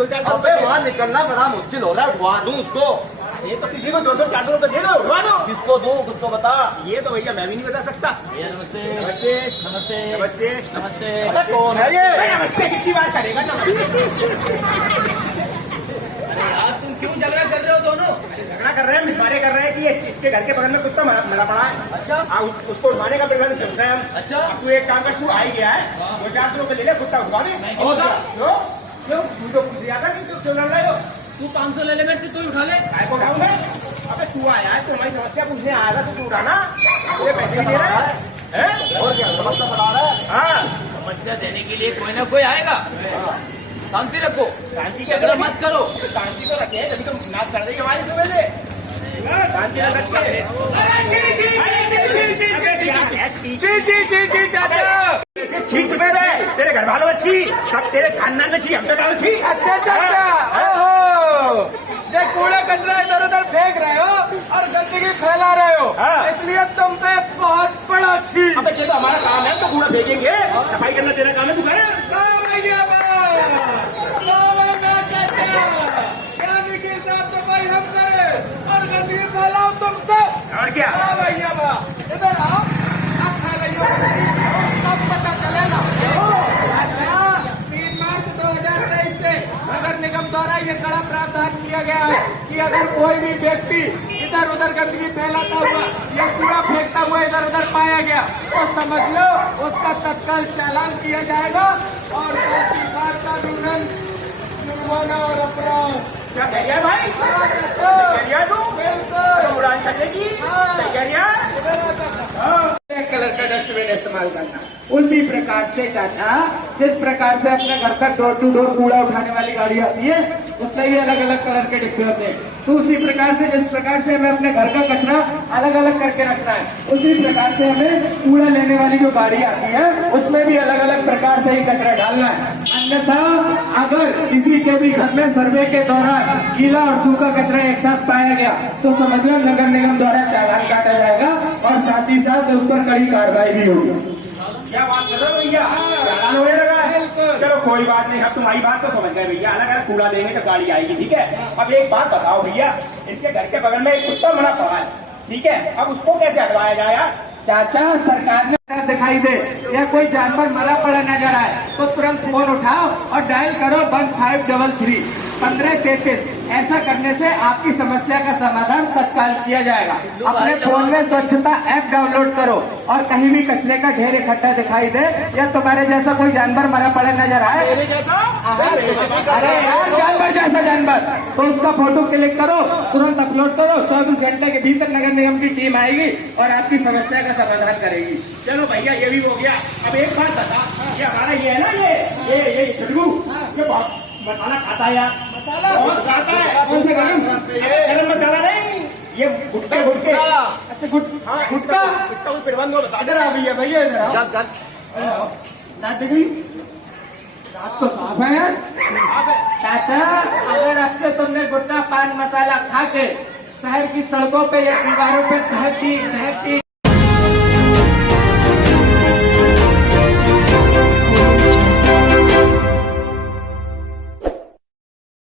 2-4 सौ अबे वहाँ निकलना बड़ा मुश्किल हो रहा है, उठवा दूं उसको? ये तो किसी को 200-400 रुपए दे दो, उठवा दो। किसको दूं कुछ तो बता। ये तो भैया मैं भी नहीं बता सकता। नमस्ते नमस्ते नमस्ते नमस्ते नमस्ते। अरे कौन है ये? नमस्ते किसी बात करेगा नमस्ते। यार तुम क्यों झगड़ा कर रहे हो दोनों? झगड़ा कर रहे हैं, मिसमारे कर रहे हैं कि इसके घर के बगल में कुत्ता मरा पड़ा है। अच्छा उसको उठवाने का प्रबंध चल रहा है हम। अच्छा। अब तू एक काम कर, तू आ ही गया है, 2-400 रुपए ले ले, कुत्ता उठवा दे। होगा क्यों क्यों तू तो पूछ रहा था कि क्यों लड़ रहे हो? तू 500 ले ले मेरे से, तू ही उठा ले। काय को उठाऊंगा? अबे तू आया है, तुम्हारी समस्या पूछने आया था, तू उठाना। मुझे पैसे नहीं दे रहा है? और क्या समस्या बता रहा है? हाँ समस्या देने के लिए कोई ना कोई आएगा। शांति रखो, शांति झगड़ा मत करो। शांति तो रखे, तभी तो नाच कर रही है हमारी सुबह से। शांति ठीक में रहे, तेरे घर वालों में छी, सब तेरे खानदान में छी, हम तो डालो छी। अच्छा अच्छा अच्छा, ओहो, ये कूड़ा कचरा इधर उधर फेंक रहे हो और गंदगी फैला रहे हो, हाँ। इसलिए तुम पे बहुत बड़ा छी। अबे ये तो हमारा काम है, तो कूड़ा फेंकेंगे, सफाई करना तेरा काम है, तू करे। साफ सफाई हम करें और गंदगी फैलाओ तुमसे। और क्या? भैया बा इधर आओ, आप खा रही हो, तब पता चलेगा। 3 मार्च 2023 से नगर निगम द्वारा ये कड़ा प्रावधान किया गया है कि अगर कोई भी व्यक्ति इधर उधर गंदगी फैलाता हुआ या कूड़ा फेंकता हुआ इधर उधर पाया गया तो समझ लो उसका तत्काल चालान किया जाएगा और 10,000 का जुर्माना और अपराध। क्या कह रहा है भाई? कह रहा तू? बिल्कुल उड़ान चलेगी? सही कह रहा है? ब्लैक कलर का डस्टबिन इस्तेमाल करना। उसी प्रकार से चाचा, जिस प्रकार से अपने घर तक डोर टू डोर कूड़ा उठाने वाली गाड़ी आती है उसमें भी अलग अलग कलर के डिब्बे होते हैं, तो उसी प्रकार से जिस प्रकार से हमें अपने घर का कचरा अलग अलग करके रखना है, उसी प्रकार से हमें कूड़ा लेने वाली जो गाड़ी आती है उसमें भी अलग अलग प्रकार से ही कचरा डालना है। अन्यथा अगर किसी के भी घर में सर्वे के दौरान गीला और सूखा कचरा एक साथ पाया गया तो समझ लो नगर निगम द्वारा चालान काटा जाएगा और साथ ही साथ उस पर कड़ी कार्रवाई भी होगी। क्या बात कर रहे हो भैया? चालान होने लगा है? चलो कोई बात नहीं, अब तुम्हारी बात तो समझ गए भैया, अलग अलग कूड़ा देंगे तो गाड़ी आएगी, ठीक है। अब एक बात बताओ भैया, इसके घर के बगल में एक कुत्ता मरा पड़ा है, ठीक है, अब उसको कैसे हटवाया जाए यार? चाचा, सरकार ने दिखाई दे या कोई जानवर मरा पड़ा नजर आए तो तुरंत फोन उठाओ और डायल करो 1533 1533। ऐसा करने से आपकी समस्या का समाधान तत्काल किया जाएगा। अपने फोन में स्वच्छता ऐप डाउनलोड करो और कहीं भी कचरे का ढेर इकट्ठा दिखाई दे या तुम्हारे जैसा कोई जानवर मरा पड़ा नजर आए, मेरे जैसा? अरे यार जानवर जैसा जानवर, तो उसका फोटो क्लिक करो, तुरंत अपलोड करो, 24 घंटे के भीतर नगर निगम की टीम आएगी और आपकी समस्या का समाधान करेगी। चलो भैया ये भी हो गया। अब एक बात बता, ये हमारा ये है ना, ये चटगू, ये बहुत मसाला खाता है यार, बहुत खाता है। कौन से गरम? गरम मसाला नहीं, ये गुटके। अच्छा हाँ, गुटका, इसका कोई प्रबंध हो बता। इधर आ भैया, भैया इधर आओ। चल चल। दांत दिख रही? दांत तो साफ है यार। चाचा, अगर अब से तुमने गुटखा पान मसाला खा के शहर की सड़कों पे या दीवारों पे दहकती